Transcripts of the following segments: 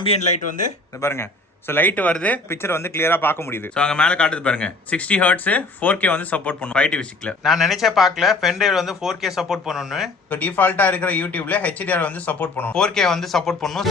ambient light வந்து இத பாருங்க. ஸோ லைட் வருது, பிக்சர் வந்து கிளியரா பார்க்க முடியுது. ஸோ அங்கே மேலே காட்டுது பாருங்க, 60 Hz 4K வந்து சப்போர்ட் பண்ணும் 5TV6ல. நான் நினைச்சே பார்க்கல பென்ட்ரைவ் வந்து 4K சப்போர்ட் பண்ணணும்னு. ஸோ டிஃபால்ட்டா இருக்கிற யூடியூப்ல HDR வந்து சப்போர்ட் பண்ணும், 4K வந்து சப்போர்ட் பண்ணும்.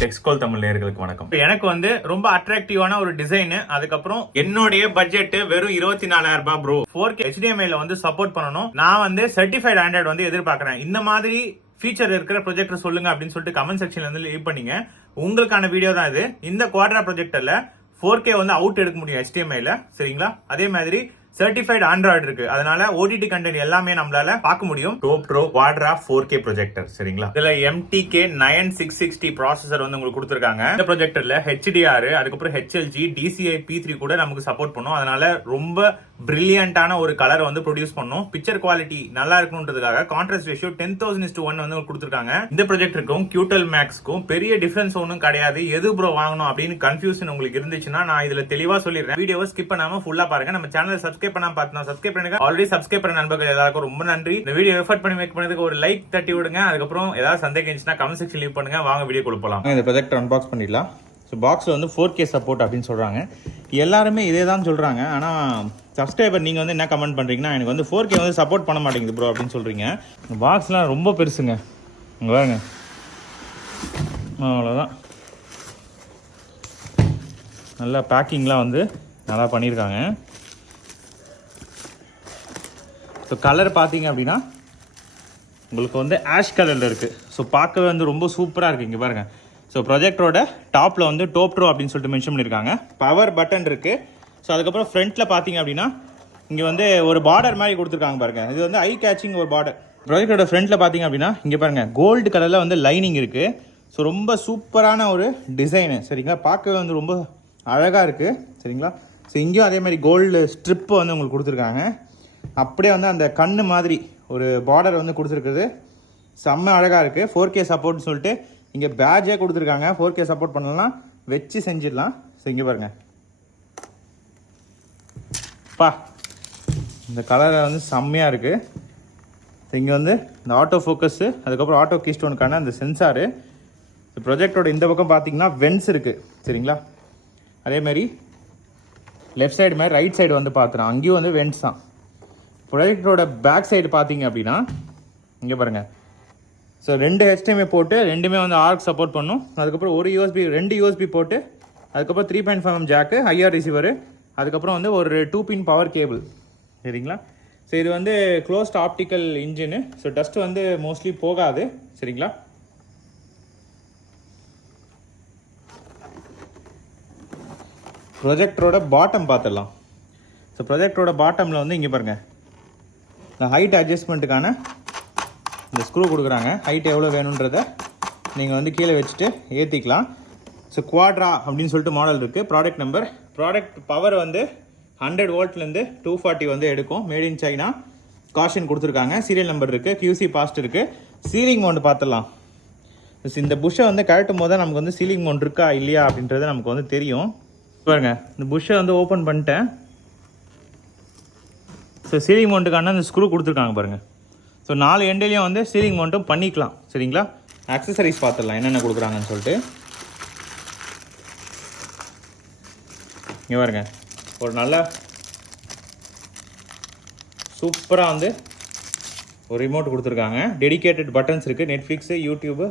டெக்ஸ்கோல் தமிழ் நேயர்களுக்கு வணக்கம். எனக்கு வந்து ரொம்ப அட்ராக்டிவான ஒரு டிசைன், அதுக்கப்புறம் என்னுடைய பட்ஜெட் வெறும் 24,000 ரூபாய் ப்ரோ. 4K HDMI ல வந்து சப்போர்ட் பண்ணணும். நான் வந்து சர்டிஃபைட் ஆண்ட்ராய்டு வந்து எதிர்பார்க்கறேன். இந்த மாதிரி ஃபீச்சர் இருக்கிற ப்ரொஜெக்டர் சொல்லுங்க அப்படின்னு சொல்லிட்டு கமெண்ட் செக்ஷன்ல வந்து லீவ் பண்ணீங்க. உங்களுக்கான வீடியோ தான் இது. இந்த குவாட்ரா ப்ரொஜெக்டர்ல 4K வந்து அவுட் எடுக்க முடியும் HDMI ல, சரிங்களா? அதே மாதிரி சர்டிஃபைட் ஆண்ட்ராய்டு இருக்கு, அதனால OTT கண்டென்ட் எல்லாமே நம்மளால பார்க்க முடியும். GoPro Quadra 4K ப்ரொஜெக்டர், சரிங்களா? இதுல MTK 9660 ப்ராசஸர் வந்து உங்களுக்கு கொடுத்திருக்காங்க. இந்த ப்ரொஜெக்டர்ல HDR, அதுக்கப்புறம் HLG, DCI P3 கூட நமக்கு சப்போர்ட் பண்ணும். அதனால ரொம்ப பிரில்லியண்டான ஒரு கலர் வந்து ப்ரொடியூஸ் பண்ணும். பிக்சர் குவாலிட்டி நல்லா இருக்கணும்ன்றதுக்காக கான்ட்ராஸ்ட் ரேஷியோ 10:1 வந்து கொடுத்திருக்காங்க. இந்த ப்ரொஜெக்டருக்கும் QTEL Maxக்கும் பெரிய டிஃபரன்ஸ் ஒன்றும் கிடையாது. எது ப்ரோ வாங்கணும் அப்படின்னு கன்ஃபியூஷன் உங்களுக்கு இருந்துச்சுன்னா நான் இதுல தெளிவா சொல்லிடுறேன். வீடியோவை ஸ்கிப் பண்ணாம ஃபுல்லா பாருங்க. நம்ம சேனலை சப்ஸ்கிரைப் பண்ணாம பார்த்தா சப்ஸ்கிரைப் பண்ணுங்க. ஆல்ரெடி சப்ஸ்கிரைப் பண்ண நண்பர்கள் எல்லாருக்கும் ரொம்ப நன்றி. இந்த வீடியோ எஃபர்ட் பண்ணி மேக் பண்ணதுக்கு ஒரு லைக் தட்டி விடுங்க. அதுக்கப்புறம் ஏதாவது சந்தேகம் இருந்துச்சுன்னா கமெண்ட் செக்ஷன் லீவ் பண்ணுங்க. வாங்க வீடியோ கொடுப்பலாம். இந்த ப்ரொஜெக்டர் அன்பாக்ஸ் பண்ணிடலாம். ஸோ பாக்ஸில் வந்து 4K சப்போர்ட் அப்படின்னு சொல்கிறாங்க. எல்லாருமே இதே தான் சொல்கிறாங்க. ஆனால் சப்ஸ்கிரைபர் நீங்கள் வந்து என்ன கமெண்ட் பண்ணுறீங்கன்னா, எனக்கு வந்து 4K வந்து சப்போர்ட் பண்ண மாட்டேங்குது ப்ரோ அப்படின்னு சொல்கிறீங்க. இந்த பாக்ஸ்லாம் ரொம்ப பெருசுங்க, இங்கே பாருங்க. அவ்வளோதான், நல்லா பேக்கிங்லாம் வந்து நல்லா பண்ணியிருக்காங்க. ஸோ கலர் பார்த்தீங்க அப்படின்னா உங்களுக்கு வந்து ஆஷ் கலரில் இருக்குது. ஸோ பார்க்கவே வந்து ரொம்ப சூப்பராக இருக்குது. இங்கே பாருங்கள். ஸோ ப்ரொஜெக்டரோட டாப்பில் வந்து டோப்ட்ரோ அப்படின்னு சொல்லிட்டு மென்ஷன் பண்ணியிருக்காங்க. பவர் பட்டன் இருக்குது. ஸோ அதுக்கப்புறம் ஃப்ரண்ட்டில் பார்த்தீங்க அப்படின்னா இங்கே வந்து ஒரு பார்டர் மாதிரி கொடுத்துருக்காங்க பாருங்கள். இது வந்து ஐ கேச்சிங் ஒரு பார்டர். ப்ரொஜெக்டரோட ஃப்ரண்ட்டில் பார்த்தீங்க அப்படின்னா இங்கே பாருங்கள், கோல்டு கலரில் வந்து லைனிங் இருக்குது. ஸோ ரொம்ப சூப்பரான ஒரு டிசைனு, சரிங்களா? பார்க்கவே வந்து ரொம்ப அழகாக இருக்குது, சரிங்களா? ஸோ இங்கேயும் அதே மாதிரி கோல்டு ஸ்ட்ரிப்பு வந்து உங்களுக்கு கொடுத்துருக்காங்க. அப்படியே வந்து அந்த கண்ணு மாதிரி ஒரு பார்டர் வந்து கொடுத்துருக்குது. செம்ம அழகாக இருக்குது. 4K சப்போர்ட்னு சொல்லிட்டு இங்கே பேட்சே கொடுத்துருக்காங்க. 4K சப்போர்ட் பண்ணலாம், வச்சு செஞ்சிடலாம். ஸோ இங்கே பாருங்கள் பா, இந்த கலரை வந்து செம்மையாக இருக்குது. ஸோ இங்கே வந்து இந்த ஆட்டோ ஃபோக்கஸு, அதுக்கப்புறம் ஆட்டோ கீஸ்டோனுக்கான அந்த சென்சாரு. ப்ரொஜெக்டரோட இந்த பக்கம் பார்த்தீங்கன்னா வென்ஸ் இருக்குது, சரிங்களா? அதேமாதிரி லெஃப்ட் சைடு மாதிரி ரைட் சைடு வந்து பார்த்துறோம், அங்கேயும் வந்து வென்ஸ் தான். ப்ரொஜெக்டரோட பேக் சைடு பார்த்தீங்க அப்படின்னா இங்கே பாருங்கள். ஸோ 2 HDMI போட்டு ரெண்டுமே வந்து ஆர்க் சப்போர்ட் பண்ணும். அதுக்கப்புறம் ஒரு ரெண்டு USB போட்டு, அதுக்கப்புறம் 3.5mm ஜாக்கு, IR ரிசீவரு, அதுக்கப்புறம் வந்து ஒரு 2 பின் பவர் கேபிள், சரிங்களா? ஸோ இது வந்து closed optical engine. So dust வந்து மோஸ்ட்லி போகாது, சரிங்களா? ப்ரொஜெக்டரோட பாட்டம் பார்த்துடலாம். ஸோ ப்ரொஜெக்டரோட பாட்டமில் வந்து இங்கே பாருங்கள், இந்த ஹைட் அட்ஜஸ்ட்மெண்ட்டுக்கான இந்த ஸ்க்ரூ கொடுக்குறாங்க. ஹைட் எவ்வளோ வேணுன்றதை நீங்கள் வந்து கீழே வச்சுட்டு ஏற்றிக்கலாம். ஸோ குவாட்ரா அப்படின்னு சொல்லிட்டு மாடல் இருக்குது. ப்ராடக்ட் நம்பர், ப்ராடக்ட் பவர் வந்து 100 வோல்ட்லேருந்து 240 வந்து எடுக்கும். மேட் இன் சைனா, காஷன் கொடுத்துருக்காங்க. சீரியல் நம்பர் இருக்குது, QC பாஸ்ட் இருக்குது. சீலிங் மவுண்ட் பார்த்துடலாம். இந்த புஷ்ஷை வந்து கழட்டும் போது நமக்கு வந்து சீலிங் மவுண்ட் இருக்கா இல்லையா அப்படின்றது நமக்கு வந்து தெரியும். பாருங்க, இந்த புஷ்ஷை வந்து ஓப்பன் பண்ணிட்டேன். ஸோ சீலிங் மவுண்ட்டுக்கான அந்த ஸ்க்ரூ கொடுத்துருக்காங்க பாருங்கள். ஸோ 4 எண்ட்லேயும் வந்து சீலிங் மவுண்ட்டும் பண்ணிக்கலாம், சரிங்களா? ஆக்சசரிஸ் பார்த்துடலாம் என்னென்ன கொடுக்குறாங்கன்னு சொல்லிட்டு. இங்கே பாருங்க, ஒரு நல்ல சூப்பராக வந்து ஒரு ரிமோட் கொடுத்துருக்காங்க. டெடிகேட்டட் பட்டன்ஸ் இருக்குது, நெட்ஃப்ளிக்ஸு, யூடியூபு,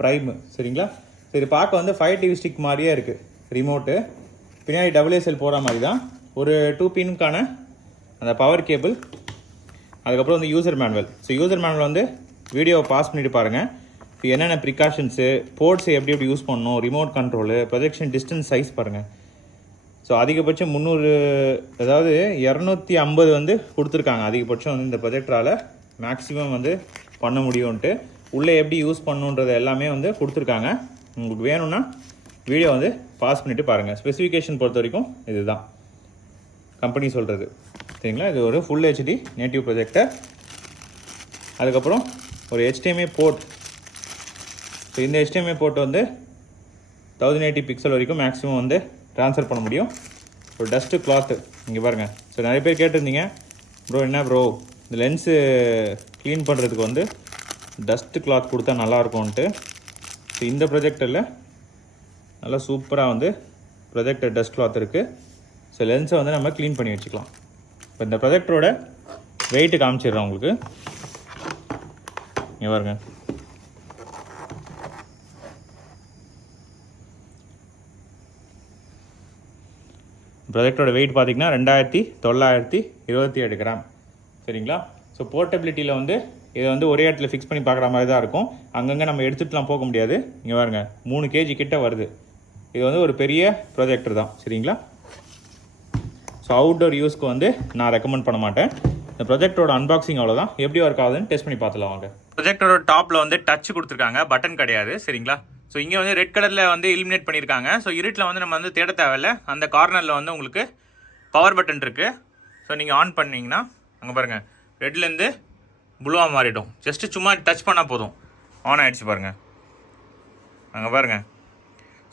ப்ரைமு, சரிங்களா? சரி, பார்க்க வந்து 5TV ஸ்டிக் மாதிரியே இருக்குது ரிமோட்டு. பின்னாடி WSL போகிற மாதிரி தான். ஒரு 2 பின்னுக்கான அந்த பவர் கேபிள், அதுக்கப்புறம் வந்து user manual. So user manual வந்து வீடியோவை பாஸ் பண்ணிட்டு பாருங்கள். இப்போ என்னென்ன ப்ரிகாஷன்ஸு, போர்ட்ஸை எப்படி எப்படி யூஸ் பண்ணணும், remote control, projection distance size பாருங்கள். ஸோ அதிகபட்சம் 300, அதாவது 250 வந்து கொடுத்துருக்காங்க. அதிகபட்சம் வந்து இந்த ப்ரொஜெக்டரால் மேக்ஸிமம் வந்து பண்ண முடியும்ன்ட்டு. உள்ளே எப்படி யூஸ் பண்ணுன்றது எல்லாமே வந்து கொடுத்துருக்காங்க. உங்களுக்கு வேணும்னா வீடியோ வந்து பாஸ் பண்ணிவிட்டு பாருங்கள். ஸ்பெசிஃபிகேஷன் பொறுத்த வரைக்கும் இதுதான். கம்பெனி சொல்கிறது. சரிங்களா, இது ஒரு ஃபுல் ஹெச்டி நேட்டிவ் ப்ரொஜெக்டர். அதுக்கப்புறம் ஒரு HDMI போர்ட். ஸோ இந்த HDMI போர்ட் வந்து 1080 பிக்சல் வரைக்கும் மேக்ஸிமம் வந்து ட்ரான்ஸ்ஃபர் பண்ண முடியும். ஒரு டஸ்ட்டு கிளாத்து இங்கே பாருங்கள். ஸோ நிறைய பேர் கேட்டிருந்தீங்க, ப்ரோ என்ன ப்ரோ இந்த லென்ஸு க்ளீன் பண்ணுறதுக்கு வந்து டஸ்ட்டு கிளாத் கொடுத்தா நல்லாயிருக்கும்ன்ட்டு. ஸோ இந்த ப்ரொஜெக்டரில் நல்லா சூப்பராக வந்து ப்ரொஜெக்டர் டஸ்ட் கிளாத் இருக்குது. ஸோ லென்ஸை வந்து நம்ம க்ளீன் பண்ணி வச்சுக்கலாம். இப்போ இந்த ப்ரொஜெக்டரோட வெயிட்டு காமிச்சிடுறேன் உங்களுக்கு. இங்கே பாருங்க, ப்ரொஜெக்டரோட வெயிட் பார்த்தீங்கன்னா 2927 கிராம். சரிங்களா. ஸோ போர்ட்டபிலிட்டியில் வந்து இதை வந்து ஒரே இடத்துல ஃபிக்ஸ் பண்ணி பார்க்குற மாதிரி தான் இருக்கும். அங்கங்கே நம்ம எடுத்துகிட்டுலாம் போக முடியாது. இங்கே பாருங்க 3 kg கிட்ட வருது. இது வந்து ஒரு பெரிய ப்ரொஜெக்டர் தான். சரிங்களா. ஸோ அவுட்டோர் யூஸ்க்கு வந்து நான் ரெக்கமெண்ட் பண்ண மாட்டேன். இந்த ப்ரொஜெக்டரோட அன்பாக்சிங் அவ்வளோதான். எப்படி ஒர்க் ஆகுதுன்னு டெஸ்ட் பண்ணி பார்த்துலாம் வாங்க. ப்ரொஜெக்டரோட டாப்பில் வந்து டச் கொடுத்துருக்காங்க, பட்டன் கிடையாது. சரிங்களா. ஸோ இங்கே வந்து ரெட் கலரில் வந்து இலிமினேட் பண்ணியிருக்காங்க. ஸோ இருட்டில் வந்து நம்ம வந்து தேட தேவையில்லை. அந்த கார்னரில் வந்து உங்களுக்கு பவர் பட்டன் இருக்குது. ஸோ நீங்கள் ஆன் பண்ணிங்கன்னா அங்கே பாருங்கள் ரெட்லேருந்து ப்ளூவாக மாறிடும். ஜஸ்ட்டு சும்மா டச் பண்ணால் போதும், ஆன் ஆகிடுச்சு பாருங்கள். அங்கே பாருங்கள்.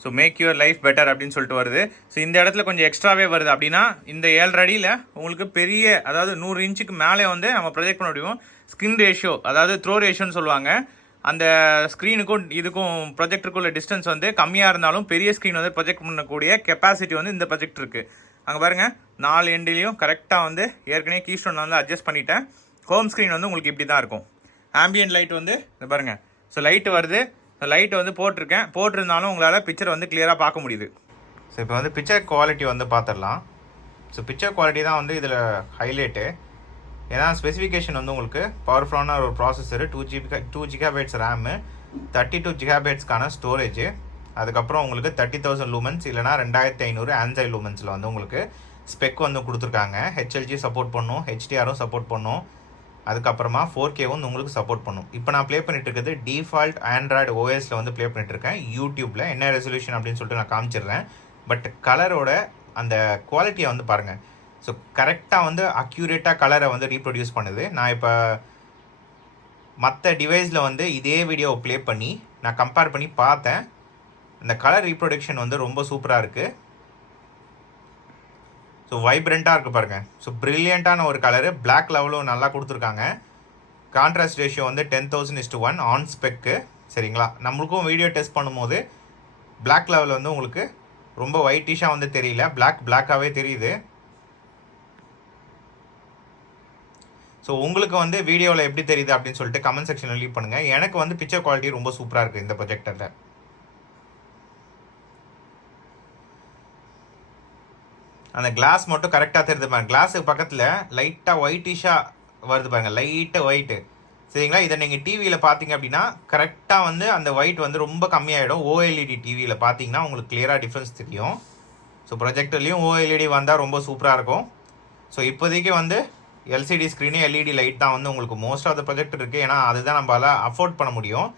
So make your life better அப்படின்னு சொல்லிட்டு வருது. ஸோ இந்த இடத்துல கொஞ்சம் எக்ஸ்ட்ராவே வருது. அப்படின்னா இந்த 7 அடியில் உங்களுக்கு பெரிய, அதாவது 100 இன்ச்சுக்கு மேலே வந்து நம்ம ப்ரொஜெக்ட் பண்ண முடியும். ஸ்கின் ரேஷியோ, அதாவது த்ரோ ரேஷியோன்னு சொல்லுவாங்க. அந்த ஸ்க்ரீனுக்கும் இதுக்கும் ப்ரொஜெக்டருக்குள்ள டிஸ்டன்ஸ் வந்து கம்மியாக இருந்தாலும் பெரிய ஸ்க்ரீன் வந்து ப்ரொஜெக்ட் பண்ணக்கூடிய கெப்பாசிட்டி வந்து இந்த ப்ரொஜெக்ட் இருக்குது. அங்கே பாருங்கள் 4 எண்ட்லேயும் கரெக்டாக வந்து ஏற்கனவே கீஸ்டோன் வந்து அட்ஜஸ்ட் பண்ணிட்டேன். ஹோம் ஸ்க்ரீன் வந்து உங்களுக்கு இப்படி தான் இருக்கும். ஆம்பியன்ட் லைட் வந்து இந்த பாருங்கள். ஸோ லைட்டு வருது. ஸோ லைட்டு வந்து போட்டிருந்தாலும் உங்களால் பிக்சர் வந்து கிளியராக பார்க்க முடியுது. ஸோ இப்போ வந்து பிக்சர் குவாலிட்டி வந்து பார்த்துடலாம். ஸோ பிக்சர் குவாலிட்டி தான் வந்து இதில் ஹைலைட்டு. ஏன்னா ஸ்பெசிஃபிகேஷன் வந்து உங்களுக்கு பவர்ஃபுல்லான ஒரு processor, 2 GB RAM, 32 GB storage, அதுக்கப்புறம் உங்களுக்கு 30,000 லூமன்ஸ் இல்லைனா 2500 ஆன்சை லூமன்ஸில் வந்து உங்களுக்கு ஸ்பெக் வந்து கொடுத்துருக்காங்க. HLG சப்போர்ட் பண்ணும், HDRும் சப்போர்ட் பண்ணும், அதுக்கப்புறமா 4Kவும் உங்களுக்கு சப்போர்ட் பண்ணும். இப்போ நான் ப்ளே பண்ணிட்டு இருக்கிறது டிஃபால்ட் ஆண்ட்ராய்டு ஓஎஸில் வந்து ப்ளே பண்ணிட்டு இருக்கேன். யூடியூப்பில் என்ன ரெசல்யூஷன் அப்படின்னு சொல்லிட்டு நான் காமிச்சிடுறேன். பட் கலரோட அந்த குவாலிட்டியை வந்து பாருங்கள். ஸோ கரெக்டாக வந்து அக்யூரேட்டாக கலரை வந்து ரீப்ரொடியூஸ் பண்ணுது. நான் இப்போ மற்ற டிவைஸில் வந்து இதே வீடியோவை ப்ளே பண்ணி நான் கம்பேர் பண்ணி பார்த்தேன். இந்த கலர் ரீப்ரொடக்ஷன் வந்து ரொம்ப சூப்பராக இருக்குது. ஸோ வைப்ரண்ட்டாக இருக்குது பாருங்கள். ஸோ ப்ரில்லியண்ட்டான ஒரு கலரு. பிளாக் லெவலும் நல்லா கொடுத்துருக்காங்க. கான்ட்ராஸ்ட் ரேஷியோ வந்து 10,000:1 ஆன் ஸ்பெக்கு. சரிங்களா. நம்மளுக்கும் வீடியோ டெஸ்ட் பண்ணும்போது பிளாக் லெவல் வந்து உங்களுக்கு ரொம்ப ஒயிட்டிஷாக வந்து தெரியல, பிளாக்காகவே தெரியுது. ஸோ உங்களுக்கு வந்து வீடியோவில் எப்படி தெரியுது அப்படின்னு சொல்லிட்டு கமெண்ட் செக்ஷனில் லீவ் பண்ணுங்கள். எனக்கு வந்து பிக்சர் குவாலிட்டி ரொம்ப சூப்பராக இருக்குது இந்த ப்ரொஜெக்டரில். அந்த கிளாஸ் மட்டும் கரெக்டாக தெரியுது பாருங்க. கிளாஸுக்கு பக்கத்தில் லைட்டாக ஒயிட்டிஷாக வருது பாருங்கள், லைட்டாக ஒயிட்டு. சரிங்களா. இதை நீங்கள் டிவியில் பார்த்தீங்க அப்படின்னா கரெக்டாக வந்து அந்த ஒயிட் வந்து ரொம்ப கம்மியாகிடும். ஓஎல்இடி டிவியில் பார்த்தீங்கன்னா உங்களுக்கு கிளியராக டிஃப்ரென்ஸ் தெரியும். ஸோ ப்ரொஜெக்டர்லேயும் ஓஎல்இடி வந்தால் ரொம்ப சூப்பராக இருக்கும். ஸோ இப்போதைக்கு வந்து எல்சிடி ஸ்க்ரீனு எல்இடி லைட் தான் வந்து உங்களுக்கு மோஸ்ட் ஆஃப் த ப்ரொஜெக்ட் இருக்குது. ஏன்னா அதுதான் நம்மளால் அஃபோர்ட் பண்ண முடியும்.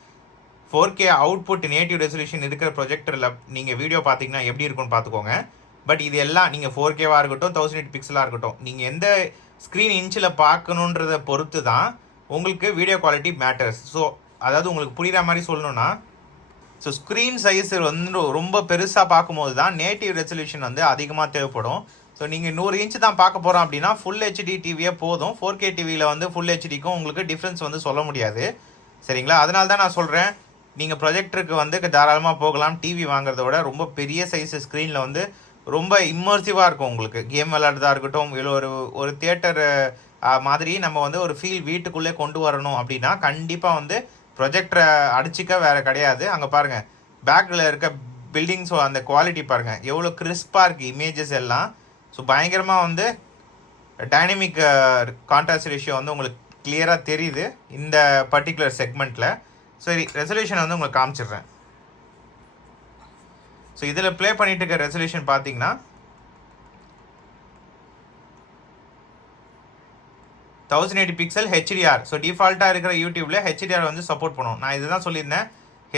4K அவுட்புட் நேட்டிவ் ரெசல்யூஷன் இருக்கிற ப்ரொஜெக்டரில் நீங்கள் வீடியோ பார்த்தீங்கன்னா எப்படி இருக்குன்னு பார்த்துக்கோங்க. பட் இது எல்லாம் நீங்கள் 4Kவாக இருக்கட்டும், 1080 பிக்சலாக இருக்கட்டும், நீங்கள் எந்த ஸ்க்ரீன் இன்ச்சில் பார்க்கணுன்றதை பொறுத்து தான் உங்களுக்கு வீடியோ குவாலிட்டி மேட்டர்ஸ். ஸோ அதாவது உங்களுக்கு புரிகிற மாதிரி சொல்லணும்னா, ஸோ ஸ்க்ரீன் சைஸ் வந்து ரொம்ப பெருசாக பார்க்கும்போது தான் நேட்டிவ் ரெசல்யூஷன் வந்து அதிகமாக தேவைப்படும். ஸோ நீங்கள் 100 இன்ச்சு தான் பார்க்க போகிறோம் அப்படின்னா ஃபுல் ஹெச்டி டிவியே போதும். 4K டிவியில் வந்து ஃபுல் ஹெச்டிக்கும் உங்களுக்கு டிஃப்ரென்ஸ் வந்து சொல்ல முடியாது. சரிங்களா. அதனால தான் நான் சொல்கிறேன், நீங்கள் ப்ரொஜெக்டருக்கு வந்து தாராளமாக போகலாம். டிவி வாங்குறத விட ரொம்ப பெரிய சைஸ் ஸ்க்ரீனில் வந்து ரொம்ப இம்மர்சிவாக இருக்கும். உங்களுக்கு கேம் விளையாடுறதா இருக்கட்டும், இல்லை ஒரு தியேட்டர் மாதிரி நம்ம வந்து ஒரு ஃபீல் வீட்டுக்குள்ளே கொண்டு வரணும் அப்படின்னா கண்டிப்பாக வந்து ப்ரொஜெக்டரை அடிச்சிக்க வேறு கிடையாது. அங்கே பாருங்கள் பேக்கில் இருக்க பில்டிங்ஸ், அந்த குவாலிட்டி பாருங்கள் எவ்வளோ கிறிஸ்பாக இருக்குது இமேஜஸ் எல்லாம். ஸோ பயங்கரமாக வந்து டைனமிக் கான்ட்ராஸ்ட் ரேஷியோ வந்து உங்களுக்கு கிளியராக தெரியுது இந்த பர்டிகுலர் செக்மெண்ட்டில். சரி, ரெசல்யூஷன் வந்து உங்களுக்கு காமிச்சிடுறேன். ஸோ இதில் ப்ளே பண்ணிட்டு இருக்க ரெசல்யூஷன் பார்த்தீங்கன்னா 1080 பிக்சல் HDR. ஸோ டிஃபால்ட்டாக இருக்கிற யூடியூப்பில் HDR வந்து சப்போர்ட் பண்ணும். நான் இதுதான் சொல்லியிருந்தேன்,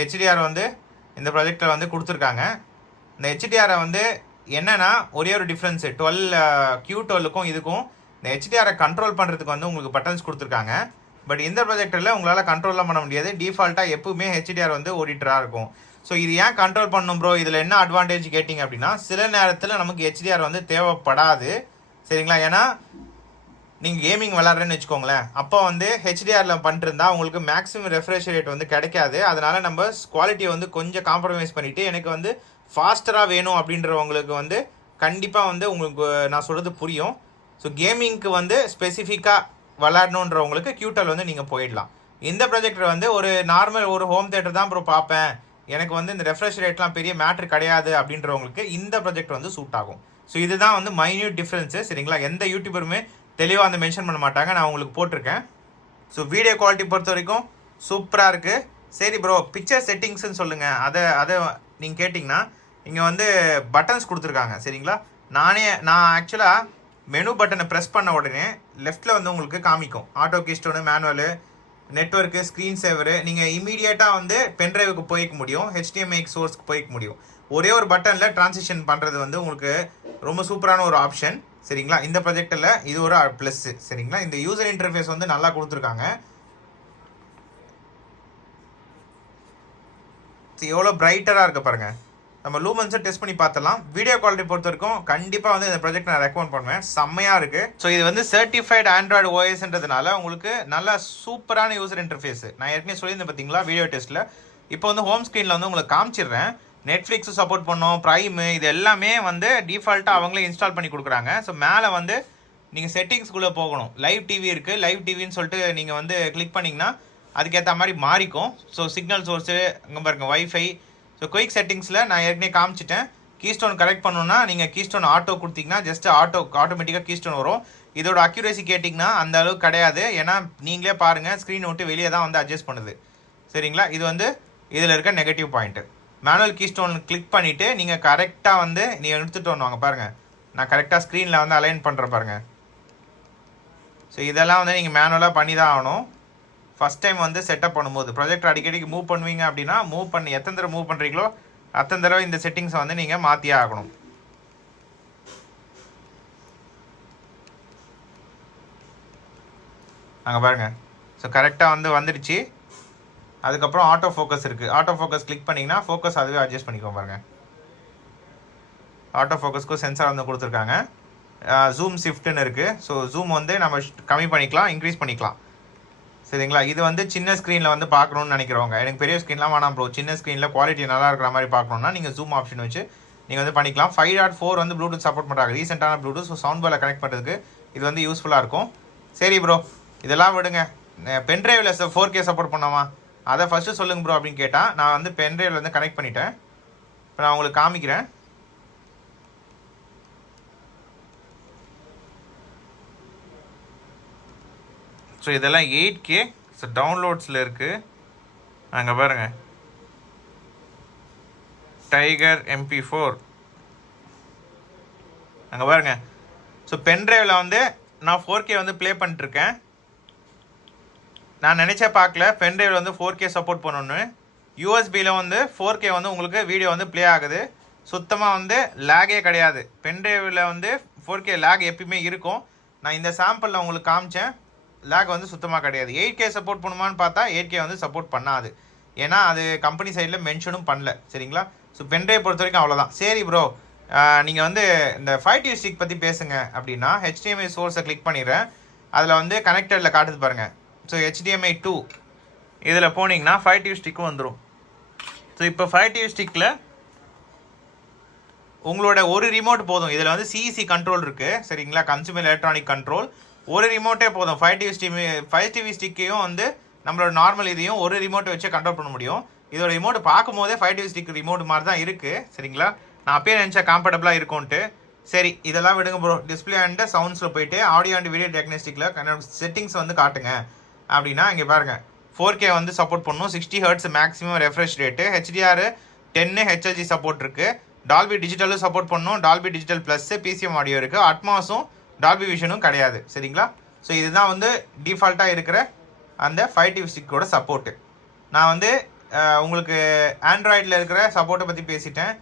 HDR வந்து இந்த ப்ராஜெக்டில் வந்து கொடுத்துருக்காங்க. இந்த HDR வந்து என்னன்னா ஒரே ஒரு டிஃப்ரென்ஸ் 12 Q12க்கும் இதுக்கும் இந்த ஹெச்டிஆரை கண்ட்ரோல் பண்ணுறதுக்கு வந்து உங்களுக்கு பட்டன்ஸ் கொடுத்துருக்காங்க. பட் இந்த ப்ரொஜெக்டரில் உங்களால் கண்ட்ரோல்லாம் பண்ண முடியாது. டிஃபால்ட்டாக எப்பவுமே ஹெச்டிஆர் வந்து ஓடிட்டராக இருக்கும். ஸோ இது ஏன் கண்ட்ரோல் பண்ணணும் ப்ரோ, இதில் என்ன அட்வான்டேஜ் கேட்டிங்க அப்படின்னா, சில நேரத்தில் நமக்கு ஹெச்டிஆர் வந்து தேவைப்படாது சரிங்களா. ஏன்னா நீங்கள் கேமிங் விளாட்றேன்னு வச்சுக்கோங்களேன், அப்போ வந்து ஹெச்டிஆரில் பண்ணிட்டுருந்தா உங்களுக்கு மேக்ஸிமம் ரெஃப்ரெஷ் ரேட் வந்து கிடைக்காது. அதனால் நம்ம குவாலிட்டியை வந்து கொஞ்சம் காம்ப்ரமைஸ் பண்ணிவிட்டு எனக்கு வந்து ஃபாஸ்டராக வேணும் அப்படின்றவங்களுக்கு வந்து கண்டிப்பாக வந்து உங்களுக்கு நான் சொல்கிறது புரியும். ஸோ கேமிங்க்கு வந்து ஸ்பெசிஃபிக்காக விளாடணுன்றவங்களுக்கு Q12 வந்து நீங்கள் போயிடலாம். இந்த ப்ரொஜெக்டர் வந்து ஒரு நார்மல் ஒரு ஹோம் தேட்டர் தான் ப்ரோ பார்ப்பேன், எனக்கு வந்து இந்த ரெஃப்ரெஷ் ரேட்லாம் பெரிய மேட்ரு கிடையாது அப்படின்றவங்களுக்கு இந்த ப்ரொஜெக்டர் வந்து சூட் ஆகும். ஸோ இதுதான் வந்து மைன்யூட் டிஃப்ரென்ஸு சரிங்களா. எந்த யூடியூபருமே தெளிவாக வந்து மென்ஷன் பண்ண மாட்டாங்க, நான் உங்களுக்கு போட்டிருக்கேன். ஸோ வீடியோ குவாலிட்டி பொறுத்த வரைக்கும் சூப்பராக இருக்குது. சரி ப்ரோ பிக்சர் செட்டிங்ஸ்ன்னு சொல்லுங்கள். அதை நீங்கள் கேட்டிங்கன்னா இங்கே வந்து பட்டன்ஸ் கொடுத்துருக்காங்க சரிங்களா. நான் ஆக்சுவலாக மெனு பட்டனை ப்ரெஸ் பண்ண உடனே லெஃப்ட்டில் வந்து உங்களுக்கு காமிக்கும் ஆட்டோ கீஸ்டோனு, மேனுவலு, நெட்வொர்க்கு, ஸ்க்ரீன் சேவரு. நீங்கள் இமீடியட்டாக வந்து பென்ட்ரைவுக்கு போய்க்க முடியும், HDMI சோர்ஸ்க்கு போய்க்க முடியும். ஒரே ஒரு பட்டனில் ட்ரான்சிஷன் பண்ணுறது வந்து உங்களுக்கு ரொம்ப சூப்பரான ஒரு ஆப்ஷன் சரிங்களா. இந்த ப்ரொஜெக்டில் இது ஒரு ப்ளஸ்ஸு சரிங்களா. இந்த யூசர் இன்டர்ஃபேஸ் வந்து நல்லா கொடுத்துருக்காங்க. எவ்வளோ பிரைட்டராக இருக்க பாருங்கள். நம்ம லூமன்ஸை டெஸ்ட் பண்ணி பார்த்தலாம். வீடியோ குவாலிட்டி பொறுத்த வரைக்கும் கண்டிப்பாக வந்து இந்த ப்ராஜெக்ட் நான் ரெக்கமெண்ட் பண்ணுவேன், செம்மையாக இருக்குது. ஸோ இது வந்து சர்டிஃபைடு ஆண்ட்ராய்டு ஓஎஸ்ன்றதுனால உங்களுக்கு நல்லா சூப்பரான யூசர் இன்டர்ஃபேஸ். நான் ஏற்கனவே சொல்லியிருந்தேன் பார்த்தீங்களா வீடியோ டெஸ்ட்டில். இப்போ வந்து ஹோம் ஸ்க்ரீனில் வந்து உங்களுக்கு காமிச்சிடுறேன். நெட்ஃப்ளிக்ஸும் சப்போர்ட் பண்ணோம், ப்ரைமு, இது எல்லாமே வந்து டிஃபால்ட்டாக அவங்களே இன்ஸ்டால் பண்ணி கொடுக்குறாங்க. ஸோ மேலே வந்து நீங்கள் செட்டிங்ஸ்குள்ளே போகணும். லைவ் டிவி இருக்குது, லைவ் டிவின்னு சொல்லிட்டு நீங்கள் வந்து கிளிக் பண்ணிங்கன்னா அதுக்கேற்ற மாதிரி மாறிக்கும். ஸோ சிக்னல் சோர்ஸு இங்கே பாருங்க, வைஃபை. ஸோ குயிக் செட்டிங்ஸில் நான் ஏற்கனவே காமிச்சிட்டேன். கீஸ்டோன் கரெக்ட் பண்ணணுன்னா நீங்கள் கீஸ்டோன் ஆட்டோ கொடுத்தீங்கன்னா ஜஸ்ட் ஆட்டோமேட்டிக்காக கீஸ்டோன் வரும். இதோட அக்யூரேசி கேட்டிங்கன்னா அந்த அளவுக்கு கிடையாது, ஏன்னா நீங்களே பாருங்கள் ஸ்க்ரீன் விட்டு வெளியே தான் வந்து அட்ஜஸ்ட் பண்ணுது சரிங்களா. இது வந்து இதில் இருக்க negative point. Manual keystone click பண்ணிவிட்டு நீங்கள் கரெக்டாக வந்து நீங்கள் எடுத்துகிட்டு வருவாங்க பாருங்கள். நான் கரெக்டாக ஸ்க்ரீனில் வந்து அலைன் பண்ணுறேன் பாருங்கள். ஸோ இதெல்லாம் வந்து நீங்கள் மேனுவலாக பண்ணி தான் ஆகணும். ஃபஸ்ட் டைம் வந்து செட்டப் பண்ணும்போது ப்ராஜெக்ட் அடிக்கடிக்கு மூவ் பண்ணுவீங்க அப்படின்னா எத்தனை தடவை மூவ் பண்ணுறீங்களோ அத்தனை தடவை இந்த செட்டிங்ஸை வந்து நீங்கள் மாற்றியே ஆகணும். அங்கே பாருங்கள். ஸோ கரெக்டாக வந்து வந்துடுச்சு. அதுக்கப்புறம் ஆட்டோ ஃபோக்கஸ் இருக்குது. ஆட்டோ ஃபோக்கஸ் கிளிக் பண்ணிங்கன்னா ஃபோக்கஸ் அதுவே அட்ஜஸ்ட் பண்ணிக்கோ பாருங்கள். ஆட்டோ ஃபோக்கஸ்க்கும் சென்சார் வந்து கொடுத்துருக்காங்க. ஜூம் ஷிஃப்ட்டுன்னு இருக்குது. ஸோ ஜூம் வந்து நம்ம கம்மி பண்ணிக்கலாம், இன்க்ரீஸ் பண்ணிக்கலாம் சரிங்களா. இது வந்து சின்ன ஸ்க்ரீனில் வந்து பார்க்கணுன்னு நினைக்கிறவங்க, எனக்கு பெரிய ஸ்க்ரீன்லாம் வேணாம் ப்ரோ, சின்ன ஸ்க்ரீனில் குவாலிட்டி நல்லா இருக்கிற மாதிரி பார்க்கணுன்னா நீங்கள் ஜூம் ஆப்ஷன் வச்சு நீங்கள் வந்து பண்ணிக்கலாம். 5.4 வந்து ப்ளூடூத் சப்போர்ட் பண்ணுறாங்க, ரீசெண்டான ப்ளூடூத். ஸோ சவுண்ட் பாரில் கனெக்ட் பண்ணுறதுக்கு இது வந்து யூஸ்ஃபுல்லாக இருக்கும். சரி ப்ரோ இதெல்லாம் விடுங்க, பென்ட்ரைவில் 4K சப்போர்ட் பண்ணாமா அதை ஃபஸ்ட்டு சொல்லுங்கள் ப்ரோ அப்படின்னு கேட்டால் நான் வந்து பென்ட்ரைவில் வந்து கனெக்ட் பண்ணிட்டேன். இப்போ நான் உங்களுக்கு காமிக்கிறேன். ஸோ இதெல்லாம் 8K. ஸோ டவுன்லோட்ஸில் இருக்குது. அங்கே பாருங்கள், டைகர் MP4 அங்கே பாருங்கள். ஸோ பென்ட்ரைவில் வந்து நான் 4K வந்து ப்ளே பண்ணிட்டுருக்கேன். நான் நினச்சே பார்க்கல பென்ட்ரைவில் வந்து 4K சப்போர்ட் பண்ணணுன்னு. யூஎஸ்பியில் வந்து 4K வந்து உங்களுக்கு வீடியோ வந்து ப்ளே ஆகுது. சுத்தமாக வந்து லேகே கிடையாது. பென்ட்ரைவில் வந்து 4K லேக் எப்பயுமே இருக்கும். நான் இந்த சாம்பிளில் உங்களுக்கு காமிச்சேன், லேக் வந்து சுத்தமாக கிடையாது. 8K சப்போர்ட் பண்ணுமான்னு பார்த்தா 8K வந்து சப்போர்ட் பண்ணாது, ஏன்னா அது கம்பெனி சைடில் மென்ஷனும் பண்ணல சரிங்களா. ஸோ பென்ட்ரைவ் பொறுத்த வரைக்கும் அவ்வளோதான். சரி ப்ரோ நீங்கள் வந்து இந்த 5TV ஸ்டிக் பற்றி பேசுங்க அப்படின்னா HDMI சோர்ஸை கிளிக் பண்ணிடுறேன். அதில் வந்து கனெக்டடில் காட்டுது பாருங்கள். ஸோ HDMI 2 இதில் போனீங்கன்னா 5TV ஸ்டிக்கும் வந்துடும். ஸோ இப்போ 5TV ஸ்டிக்கில் உங்களோட ஒரு ரிமோட் போதும். இதில் வந்து CEC கண்ட்ரோல் இருக்குது சரிங்களா, கன்சூமர் எலக்ட்ரானிக் கண்ட்ரோல். ஒரு ரிமோட்டே போதும். 5TV ஸ்டிக்கையும் வந்து நம்மளோட நார்மல் இதையும் ஒரு ரிமோட்டை வச்சு கண்ட்ரோல் பண்ண முடியும். இதோட ரிமோட் பார்க்கும் போதே 5TV ஸ்டிக் ரிமோட் மாதிரி தான் இருக்குது சரிங்களா. நான் அப்பயே நினச்சேன் கம்ஃபர்டபுளாக இருக்கும்ன்ட்டு. சரி இதெல்லாம் விடுங்க ப்ரோ. டிஸ்பிளே அண்ட் சவுண்ட்ஸில் போயிட்டு ஆடியோ அண்ட் வீடியோ டெக்னிஸ்டிக்கில் செட்டிங்ஸ் வந்து காட்டுங்க அப்படின்னா இங்கே பாருங்கள் 4K வந்து சப்போர்ட் பண்ணும், 60 Hz maximum refresh rate, HDR 10 HLG support இருக்குது, டால்பி டிஜிட்டலும் சப்போர்ட் பண்ணும், Dolby digital plus PCM audio இருக்குது, அட்மாஸும் டால்பி விஷனும் கிடையாது சரிங்களா. ஸோ இதுதான் வந்து டிஃபால்ட்டாக இருக்கிற அந்த 5TV ஸ்டிக்கோட சப்போர்ட்டு. நான் வந்து உங்களுக்கு ஆண்ட்ராய்டில் இருக்கிற சப்போர்ட்டை பற்றி பேசிட்டேன்.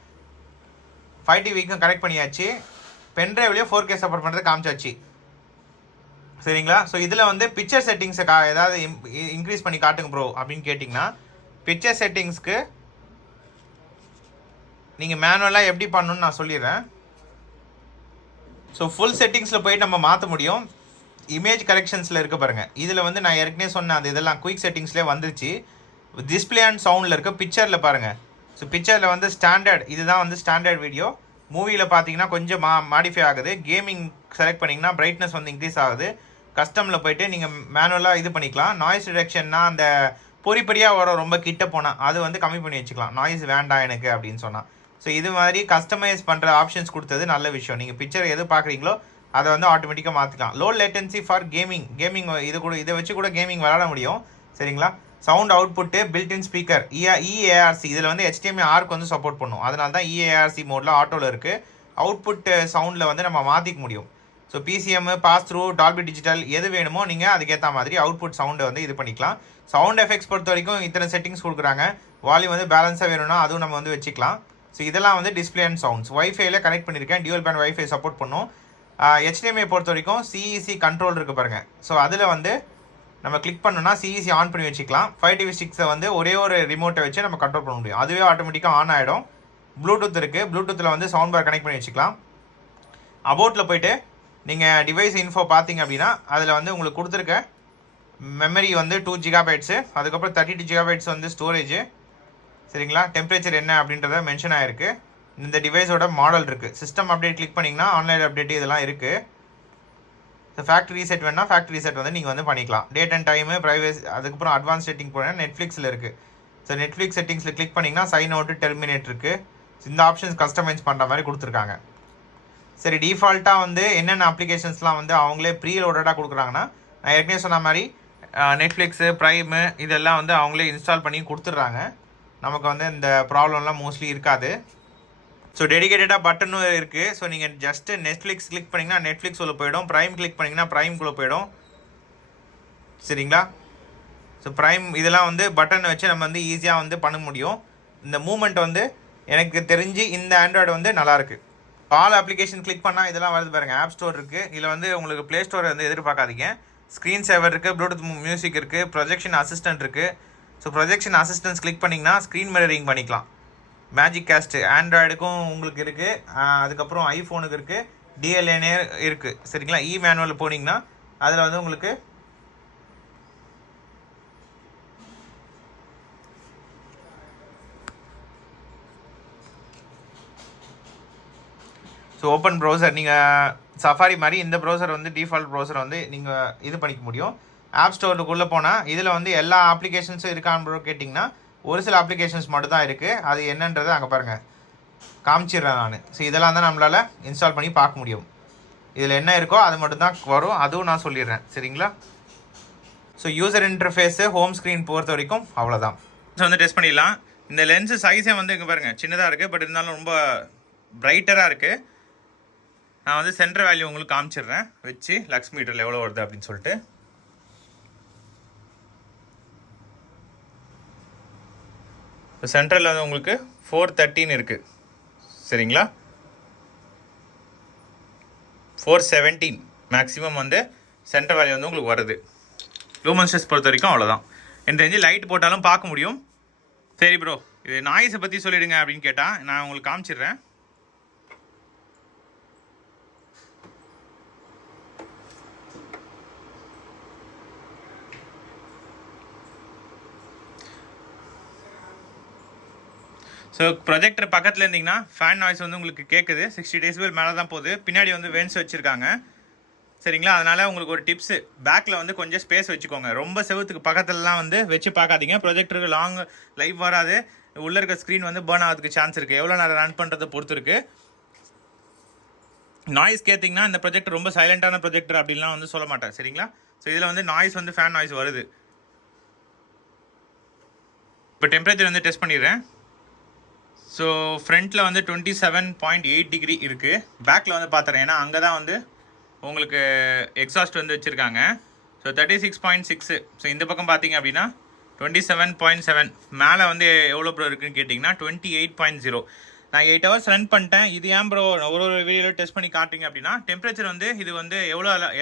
5 டிவிக்கும் கனெக்ட் பண்ணியாச்சு. பென்ட்ரைவ்லேயும் 4K சப்போர்ட் பண்ணுறது காமிச்சாச்சு. சரிங்களா? ஸோ இதில் வந்து பிக்சர் செட்டிங்ஸை ஏதாவது இன்க்ரீஸ் பண்ணி காட்டுங்க ப்ரோ அப்படின்னு கேட்டிங்கன்னா, பிக்சர் செட்டிங்ஸ்க்கு நீங்கள் மேனுவலாக எப்படி பண்ணணும்னு நான் சொல்லிடுறேன். ஸோ ஃபுல் செட்டிங்ஸில் போயிட்டு நம்ம மாற்ற முடியும். இமேஜ் கரெக்ஷன்ஸில் இருக்க பாருங்கள். இதில் வந்து நான் ஏற்கனவே சொன்ன அது இதெல்லாம் குயிக் செட்டிங்ஸ்லேயே வந்துருச்சு. டிஸ்பிளே அண்ட் சவுண்டில் இருக்க பிக்சரில் பாருங்கள். ஸோ பிக்சரில் வந்து ஸ்டாண்டர்ட், இதுதான் வந்து ஸ்டாண்டர்ட் வீடியோ. மூவியில் பார்த்தீங்கன்னா கொஞ்சம் மாடிஃபை ஆகுது. கேமிங் செலக்ட் பண்ணிங்கன்னா பிரைட்னஸ் வந்து இன்க்ரீஸ் ஆகுது. கஸ்டமில் போய்ட்டு நீங்கள் மேனுவலாக இது பண்ணிக்கலாம். நாய்ஸ் ரிடக்ஷன்னா அந்த பொறிப்படியாக வர ரொம்ப கிட்ட போனால் அது வந்து கம்மி பண்ணி வச்சுக்கலாம். நாய்ஸ் வேண்டாம் எனக்கு அப்படின்னு சொன்னால். ஸோ இது மாதிரி கஸ்டமைஸ் பண்ணுற ஆப்ஷன்ஸ் கொடுத்தது நல்ல விஷயம். நீங்கள் பிக்சர் எது பார்க்குறீங்களோ அதை வந்து ஆட்டோமேட்டிக்காக மாற்றிக்கலாம். லோ லேட்டன்சி ஃபார் கேமிங் இது கூட இதை வச்சு கூட கேமிங் விளாட முடியும். சரிங்களா? Sound output built-in speaker eARC இதில் வந்து HDMI ஆர்க்கு வந்து சப்போர்ட் பண்ணும். அதனால தான் இஏஆர்சி மோடில் ஆட்டோவில் இருக்குது. அவுட்புட் சவுண்டில் வந்து நம்ம மாற்றிக்க முடியும். So PCM, pass through, Dolby digital எது வேணுமோ நீங்கள் அதுக்கேற்ற மாதிரி அவுட்புட் சவுண்டை வந்து இது பண்ணிக்கலாம். சவுண்ட் எஃபெக்ட்ஸ் பொறுத்த வரைக்கும் இத்தனை செட்டிங்ஸ் கொடுக்குறாங்க. வால்யூம் வந்து பேலன்ஸாக வேணும்னா அதுவும் நம்ம வந்து வச்சுக்கலாம். ஸோ இதெல்லாம் வந்து டிஸ்பிளே அண்ட் சவுண்ட்ஸ். வைஃபைல கனெக்ட் பண்ணியிருக்கேன். டியூவல் பேண்ட் வைஃபை சப்போர்ட் பண்ணும். HDMI பொறுத்த வரைக்கும் CEC கண்ட்ரோல் இருக்குது பாருங்கள். ஸோ அதில் வந்து நம்ம கிளிக் பண்ணோம்னா CEC ஆன் பண்ணி வச்சுக்கலாம். 5 TV ஸ்டிக்ஸை வந்து ஒரே ஒரு ரிமோட்டை வச்சு நம்ம கண்ட்ரோல் பண்ண முடியும். அதுவே ஆட்டோமேட்டிக்காக ஆன் ஆகிடும். ப்ளூடூத் இருக்குது. ப்ளூடூத்தில் வந்து சவுண்ட் பார் கனெக்ட் பண்ணி வச்சுக்கலாம். அபவுட்டில் போய்ட்டு நீங்கள் டிவைஸ் இன்ஃபோ பார்த்தீங்க அப்படின்னா அதில் வந்து உங்களுக்கு கொடுத்துருக்க மெமரி வந்து 2 GB, அதுக்கப்புறம் 32 GB வந்து ஸ்டோரேஜ். சரிங்களா? டெம்பரேச்சர் என்ன அப்படின்றத மென்ஷன் ஆகிருக்கு. இந்த டிவைஸோட மாடல் இருக்குது. சிஸ்டம் அப்டேட் கிளிக் பண்ணிங்கன்னா ஆன்லைன் அப்டேட் இதெல்லாம் இருக்குது. ஸோ ஃபேக்ட்ரி ரீசெட் வேணால் ஃபேக்ட்ரி ரீசெட் வந்து நீங்கள் வந்து பண்ணிக்கலாம். டேட் அண்ட் டைமு, ப்ரைவேசி, அதுக்கப்புறம் அட்வான்ஸ் செட்டிங் போனால் நெட்ஃப்ளிக்ஸில் இருக்குது. ஸோ நெட்ஃப்ளிக்ஸ் செட்டிங்ஸில் கிளிக் பண்ணிங்கன்னா சைன் அவுட்டு, டெர்மினேட் இருக்குது. இந்த ஆப்ஷன்ஸ் கஸ்டமைஸ் பண்ணுற மாதிரி கொடுத்துருக்காங்க. சரி, டிஃபால்ட்டாக வந்து என்னென்ன அப்ளிகேஷன்ஸ்லாம் வந்து அவங்களே ப்ரீ லோடடாக கொடுக்குறாங்கன்னா, நான் ஏற்கனவே சொன்ன மாதிரி நெட்ஃப்ளிக்ஸு, ப்ரைமு இதெல்லாம் வந்து அவங்களே இன்ஸ்டால் பண்ணி கொடுத்துட்றாங்க. நமக்கு வந்து இந்த ப்ராப்ளம்லாம் மோஸ்ட்லி இருக்காது. ஸோ டெடிகேட்டடாக பட்டனும் இருக்குது. ஸோ நீங்கள் ஜஸ்ட்டு நெட்ஃப்ளிக்ஸ் கிளிக் பண்ணிங்கன்னா நெட்ஃப்ளிக்ஸ் உள்ள போயிடும். ப்ரைம் கிளிக் பண்ணிங்கன்னா ப்ரைம்குள்ளே போயிடும். சரிங்களா? ஸோ ப்ரைம் இதெல்லாம் வந்து பட்டன் வச்சு நம்ம வந்து ஈஸியாக வந்து பண்ண முடியும். இந்த மூமெண்ட் வந்து எனக்கு தெரிஞ்சு இந்த ஆண்ட்ராய்டு வந்து நல்லாயிருக்கு. ஆல் அப்ளிகேஷன் கிளிக் பண்ணால் இதெல்லாம் வருது பாருங்கள். ஆப் ஸ்டோர் இருக்குது. இதில் வந்து உங்களுக்கு ப்ளே ஸ்டோரை வந்து எதிர்பார்க்காதீங்க. ஸ்க்ரீன் சேவர் இருக்குது, ப்ளூடூத் மியூசிக் இருக்குது, ப்ரொஜெக்ஷன் அசிஸ்டன்ட் இருக்குது. ஸோ ப்ரொஜெக்ஷன் அசிஸ்டன்ஸ் கிளிக் பண்ணிங்கன்னா ஸ்க்ரீன் மிரரிங் பண்ணிக்கலாம். மேஜிக் கேஸ்ட்டு ஆண்ட்ராய்டுக்கும் உங்களுக்கு இருக்குது. அதுக்கப்புறம் ஐஃபோனுக்கு இருக்குது. DLNA இருக்குது. சரிங்களா? மேனுவலில் போனீங்கன்னா அதில் வந்து உங்களுக்கு ஸோ ஓப்பன் ப்ரௌசர், நீங்கள் சஃபாரி மாதிரி இந்த ப்ரௌசர் வந்து டிஃபால்ட் ப்ரௌசர் வந்து நீங்கள் இது பண்ணிக்க முடியும். ஆப் ஸ்டோருக்குள்ளே போனால் இதில் வந்து எல்லா அப்ளிகேஷன்ஸும் இருக்கான்னு கேட்டிங்கன்னா ஒரு சில அப்ளிகேஷன்ஸ் மட்டும் தான் இருக்குது. அது என்னன்றது அங்கே பாருங்கள் காமிச்சிடுறேன் நான். ஸோ இதெல்லாம் தான் நம்மளால் இன்ஸ்டால் பண்ணி பார்க்க முடியும். இதில் என்ன இருக்கோ அது மட்டும் தான் வரும். அதுவும் நான் சொல்லிடுறேன். சரிங்களா? So user interface, home screen பொறுத்த வரைக்கும் அவ்வளோதான். ஸோ வந்து டெஸ்ட் பண்ணிடலாம். இந்த லென்ஸு சைஸே வந்து இங்கே பாருங்கள் சின்னதாக இருக்குது. பட் இருந்தாலும் ரொம்ப பிரைட்டராக இருக்குது. நான் வந்து சென்டர் வேல்யூ உங்களுக்கு காமிச்சிடுறேன் வச்சு லக்ஸ் மீட்டரில் எவ்வளோ வருது அப்படின்னு சொல்லிட்டு. இப்போ சென்ட்ரலில் வந்து உங்களுக்கு 413 இருக்குது. சரிங்களா? 417 மேக்ஸிமம் வந்து சென்டர் வேல்யூ வந்து உங்களுக்கு வருது. லூமன்ஸ்டர்ஸ் பொறுத்த வரைக்கும் அவ்வளோதான். எனக்கு தெரிஞ்சு லைட் போட்டாலும் பார்க்க முடியும். சரி ப்ரோ, இது நாய்ஸை பற்றி சொல்லிவிடுங்க அப்படின்னு கேட்டால் நான் உங்களுக்கு காமிச்சிடுறேன். ஸோ ப்ரொஜெக்டர் பக்கத்தில் இருந்தீங்கன்னா ஃபேன் நாய்ஸ் வந்து உங்களுக்கு கேட்குது. 60 dB மேலே தான் போகுது. பின்னாடி வந்து வென்ஸ் வச்சுருக்காங்க. சரிங்களா? அதனால் உங்களுக்கு ஒரு டிப்ஸு, பேக்கில் வந்து கொஞ்சம் ஸ்பேஸ் வச்சுக்கோங்க. ரொம்ப செவத்துக்கு பக்கத்துலலாம் வந்து வச்சு பார்க்காதீங்க. ப்ரொஜெக்டருக்கு லாங் லைவ் வராது. உள்ளே இருக்க ஸ்க்ரீன் வந்து பேர்ன் ஆகிறதுக்கு சான்ஸ் இருக்குது. எவ்வளோ நேரம் ரன் பண்ணுறதை பொறுத்து இருக்குது. நாய்ஸ் கேட்டிங்கன்னா இந்த ப்ரொஜெக்டர் ரொம்ப சைலண்ட்டான ப்ரொஜெக்டர் அப்படின்லாம் வந்து சொல்ல மாட்டேன். சரிங்களா? ஸோ இதில் வந்து நாய்ஸ் வந்து ஃபேன் நாய்ஸ் வருது. இப்போ டெம்பரேச்சர் வந்து டெஸ்ட் பண்ணிடுறேன். ஸோ ஃப்ரண்ட்டில் வந்து 27.8 டிகிரி இருக்குது. பேக்கில் வந்து பார்த்துறேன். ஏன்னா அங்கே தான் வந்து உங்களுக்கு எக்ஸாஸ்ட் வந்து வச்சுருக்காங்க. ஸோ 36.6. ஸோ இந்த பக்கம் பார்த்தீங்க அப்படின்னா 27.7. மேலே வந்து எவ்வளோ ப்ரோ இருக்குதுன்னு கேட்டிங்கன்னா 28.0. நான் 8 ஹவர்ஸ் ரன் பண்ணிட்டேன். இது ஏன் ப்ரோ ஒரு வீடியோ டெஸ்ட் பண்ணி காட்டுறீங்க அப்படின்னா, டெம்பரேச்சர் வந்து இது வந்து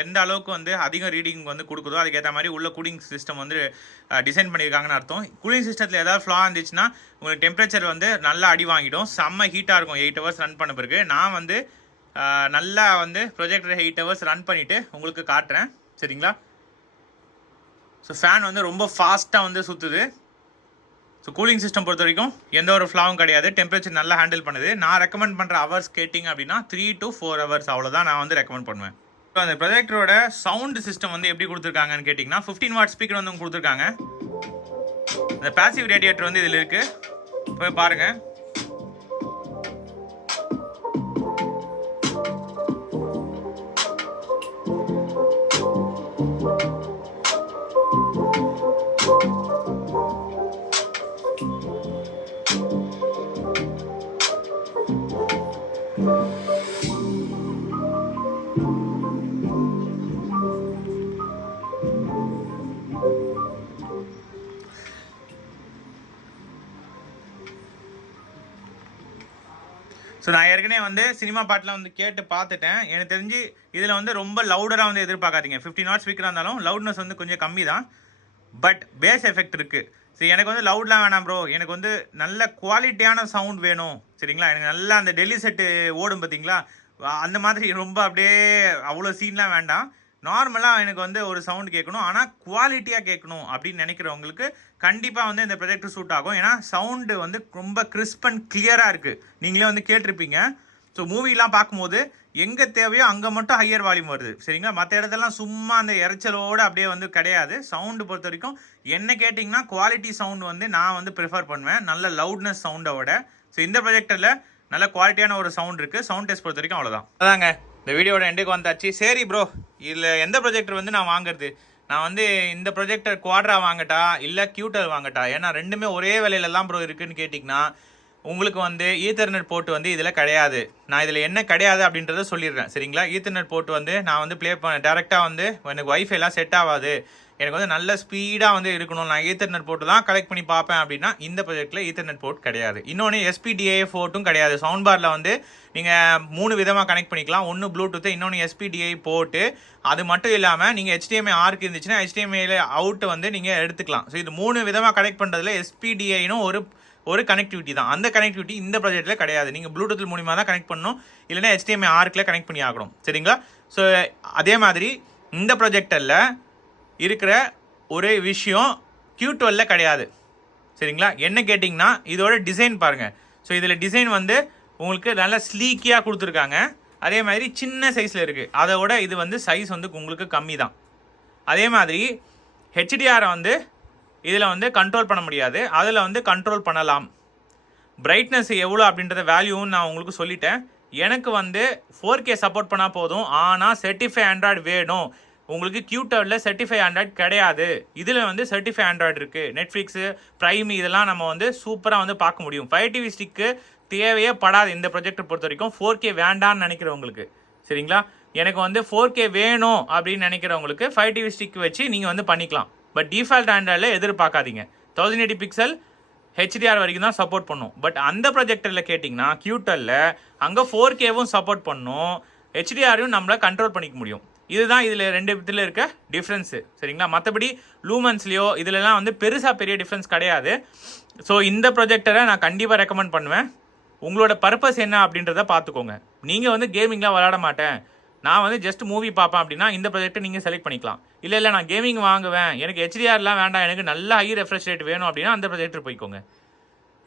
எந்த அளவுக்கு வந்து அதிக ரீடிங் வந்து கொடுக்குதோ அதுக்கேற்ற மாதிரி உள்ள கூலிங் சிஸ்டம் வந்து டிசைன் பண்ணியிருக்காங்கன்னு அர்த்தம். கூலிங் சிஸ்டத்தில் ஏதாவது ஃப்ளா இருந்துச்சுன்னா உங்களுக்கு டெம்பரேச்சர் வந்து நல்லா அடி வாங்கிடும், செம்ம ஹீட்டாக இருக்கும் 8 ஹவர்ஸ் ரன் பண்ண பிறகு. நான் வந்து நல்லா வந்து ப்ரொஜெக்டர் 8 ஹவர்ஸ் ரன் பண்ணிவிட்டு உங்களுக்கு காட்டுறேன் சரிங்களா. ஸோ ஃபேன் வந்து ரொம்ப ஃபாஸ்ட்டாக வந்து சுற்றுது. ஸோ கூலிங் சிஸ்டம் பொறுத்த வரைக்கும் எந்த ஒரு ஃப்ளாவும் கிடையாது, டெம்பரேச்சர் நல்லா ஹேண்டில் பண்ணுது. நான் ரெக்கமெண்ட் பண்ணுற ஹவர்ஸ் கேட்டிங்க அப்படின்னா 3 to 4 ஹவர்ஸ் அவ்வளோதான் நான் வந்து ரெக்கமெண்ட் பண்ணுவேன். ஸோ அந்த ப்ரொஜெக்டரோட சவுண்ட் சிஸ்டம் வந்து எப்படி கொடுத்துருக்காங்கன்னு கேட்டிங்கன்னா 15 வாட் ஸ்பீக்கர் வந்து கொடுத்துருக்காங்க. அந்த பேசிவ் ரேடியேட்டர் வந்து இதில் இருக்குது, போய் பாருங்கள். ஸோ நான் ஏற்கனவே வந்து சினிமா பாட்டில் வந்து கேட்டு பார்த்துட்டேன். எனக்கு தெரிஞ்சு இதில் வந்து ரொம்ப லவுடராக வந்து எதிர்பார்க்காதீங்க. 15 வாட் ஸ்பீக்கராக இருந்தாலும் லவுட்னஸ் வந்து கொஞ்சம் கம்மி தான், பட் பேஸ் எஃபெக்ட் இருக்குது. சரி, எனக்கு வந்து லவுட்லாம் வேணாம் ப்ரோ, எனக்கு வந்து நல்ல குவாலிட்டியான சவுண்ட் வேணும் சரிங்களா. எனக்கு நல்லா அந்த டெல்லி செட்டு ஓடும் பார்த்தீங்களா, அந்த மாதிரி ரொம்ப அப்படியே அவ்வளோ சீன்லாம் வேண்டாம். நார்மலாக எனக்கு வந்து ஒரு சவுண்ட் கேட்கணும், ஆனால் குவாலிட்டியாக கேட்கணும் அப்படின்னு நினைக்கிறவங்களுக்கு கண்டிப்பாக வந்து இந்த ப்ரொஜெக்டர் சூட் ஆகும். ஏன்னா சவுண்டு வந்து ரொம்ப கிறிஸ்ப் அண்ட் கிளியராக இருக்குது. நீங்களே வந்து கேட்டிருப்பீங்க. ஸோ மூவிலாம் பார்க்கும்போது எங்கே தேவையோ அங்கே மட்டும் ஹையர் வால்யூம் வருது சரிங்களா. மற்ற இடத்துலலாம் சும்மா அந்த இறைச்சலோடு அப்படியே வந்து கிடையாது. சவுண்டு பொறுத்த வரைக்கும் என்ன கேட்டிங்கன்னா குவாலிட்டி சவுண்டு வந்து நான் வந்து ப்ரிஃபர் பண்ணுவேன், நல்ல லவுட்னஸ் சவுண்டோட. ஸோ இந்த ப்ரொஜெக்டரில் நல்ல குவாலிட்டியான ஒரு சவுண்ட் இருக்குது. சவுண்ட் டெஸ்ட் பொறுத்த வரைக்கும் அவ்வளோதான். அதாங்க இந்த வீடியோட எண்டுக்கு வந்தாச்சு. சரி ப்ரோ, இதில் எந்த ப்ரொஜெக்டர் வந்து நான் வாங்குறது? நான் வந்து இந்த ப்ரொஜெக்டர் குவாட்ரா வாங்கட்டா இல்லை கியூட்டர் வாங்கட்டா? ஏன்னா ரெண்டுமே ஒரே விலையிலலாம் ப்ரோ இருக்குன்னு கேட்டிங்கன்னா உங்களுக்கு வந்து ஈத்தர்நெட் போர்ட் வந்து இதில் கிடையாது. நான் இதில் என்ன கிடையாது அப்படின்றத சொல்லிடுறேன் சரிங்களா. ஈத்தர்நெட் போர்ட் வந்து நான் வந்து ப்ளே பண்ண டேரெக்டாக வந்து எனக்கு வைஃபைலாம் செட் ஆகாது, எனக்கு வந்து நல்ல ஸ்பீடாக வந்து இருக்கணும், நான் ஈத்தர்நெட் போர்ட்டு தான் கலெக்ட் பண்ணி பார்ப்பேன் அப்படின்னா இந்த ப்ராஜெக்ட்டில் ஈத்தர்நெட் போர்ட் கிடையாது. இன்னொன்று SPDIA போர்ட்டும் கிடையாது. சவுண்ட் பாரில் வந்து நீங்கள் 3 விதமாக கனெக்ட் பண்ணிக்கலாம். ஒன்று ப்ளூடூத்து, இன்னொன்று SPDI போர்ட்டு. அது மட்டும் இல்லாமல் நீங்கள் HDMI ஆர்க் இருந்துச்சுன்னா HDMI அவுட்டு வந்து நீங்கள் எடுத்துக்கலாம். ஸோ இது 3 விதமாக கனெக்ட் பண்ணுறதுல SPDIன்னு ஒரு கனெக்டிவிட்டி தான். அந்த கனெக்டிவிட்டி இந்த ப்ராஜெக்ட்டில் கிடையாது. நீங்கள் ப்ளூடூத் மூலிமா தான் கனெக்ட் பண்ணணும், இல்லைன்னா HDMI ஆர்க்கில் கனெக்ட் பண்ணி ஆகணும் சரிங்களா. ஸோ அதே மாதிரி இந்த ப்ராஜெக்டரில் இருக்கிற ஒரே விஷயம் Q12 கிடையாது சரிங்களா. என்ன கேட்டிங்கன்னா இதோட டிசைன் பாருங்கள். ஸோ இதில் டிசைன் வந்து உங்களுக்கு நல்லா ஸ்லீக்கியாக கொடுத்துருக்காங்க. அதே மாதிரி சின்ன சைஸில் இருக்குது, அதோட இது வந்து சைஸ் வந்து உங்களுக்கு கம்மி தான். அதே மாதிரி HDR வந்து இதில் வந்து கண்ட்ரோல் பண்ண முடியாது, அதில் வந்து கண்ட்ரோல் பண்ணலாம். பிரைட்னஸ் எவ்வளோ அப்படின்றத வேல்யூன்னு நான் உங்களுக்கு சொல்லிட்டேன். எனக்கு வந்து 4K சப்போர்ட் பண்ணால் போதும், ஆனால் சர்டிஃபை ஆண்ட்ராய்டு வேணும். உங்களுக்கு Q12 சர்டிஃபை ஆண்ட்ராய்டு கிடையாது, இதில் வந்து சர்டிஃபை ஆண்ட்ராய்டு இருக்குது. நெட்ஃப்ளிக்ஸு, ப்ரைம் இதெல்லாம் நம்ம வந்து சூப்பராக வந்து பார்க்க முடியும். 5TV ஸ்டிக்கு தேவையே படாது இந்த ப்ரொஜெக்டர் பொறுத்த வரைக்கும். 4K வேண்டான்னு நினைக்கிறவங்களுக்கு சரிங்களா. எனக்கு வந்து 4K வேணும் அப்படின்னு நினைக்கிறவங்களுக்கு 5TV ஸ்டிக் வச்சு நீங்கள் வந்து பண்ணிக்கலாம். பட் டிஃபால்ட் ஆண்ட்ராய்டில் எதிர்பார்க்காதீங்க. 1080 பிக்சல் HDR வரைக்கும் தான் சப்போர்ட் பண்ணும். பட் அந்த ப்ரொஜெக்டரில் கேட்டிங்கன்னா Q12 அங்கே 4Kவும் சப்போர்ட் பண்ணும், HDRயும் நம்மளை கண்ட்ரோல் பண்ணிக்க முடியும். இதுதான் இதில் ரெண்டு இதில் இருக்க டிஃப்ரென்ஸு சரிங்களா. மற்றபடி லூமன்ஸ்லையோ இதிலலாம் வந்து பெரிய டிஃப்ரென்ஸ் கிடையாது. ஸோ இந்த ப்ரொஜெக்டரை நான் கண்டிப்பாக ரெக்கமெண்ட் பண்ணுவேன். உங்களோட பர்பஸ் என்ன அப்படின்றத பார்த்துக்கோங்க. நீங்கள் வந்து கேமிங்லாம் விளையாட மாட்டேன், நான் வந்து ஜஸ்ட் மூவி பார்ப்பேன் அப்படின்னா இந்த ப்ராஜெக்ட்டை நீங்கள் செலக்ட் பண்ணிக்கலாம். இல்லை நான் கேமிங் வாங்குவேன், எனக்கு HDRலாம் வேண்டாம், எனக்கு நல்ல ஹை ரெஃப்ரெஷ் ரேட் வேணும் அப்படின்னா அந்த ப்ராஜெக்டர் போய்க்கோங்க.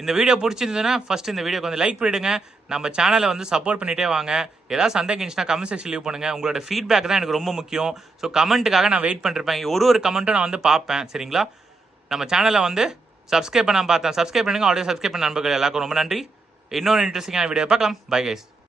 இந்த வீடியோ பிடிச்சிருந்ததுன்னா ஃபஸ்ட்டு இந்த வீடியோக்கு வந்து லைக் பண்ணிவிடுங்க. நம்ம சேனலை வந்து சப்போர்ட் பண்ணிகிட்டே வாங்க. ஏதாவது சந்தேகம் இருந்துச்சுன்னா கமெண்ட் செக்ஷன் லீவ் பண்ணுங்கள். உங்களோட ஃபீட்பேக் தான் எனக்கு ரொம்ப முக்கியம். ஸோ கமெண்ட்டுக்காக நான் வெயிட் பண்ணிருப்பேன். ஒரு கமெண்ட்டும் நான் வந்து பார்ப்பேன் சரிங்களா. நம்ம சேனலை வந்து சப்ஸ்கிரைப் பண்ண சப்ஸ்கிரைப் பண்ணுங்கள். ஆல்ரெடி சப்ஸ்கிரைப் பண்ண நண்பர்கள் எல்லாருக்கும் ரொம்ப நன்றி. இன்னொரு இன்ட்ரெஸ்டிங்கான வீடியோ பார்க்கலாம். Bye guys.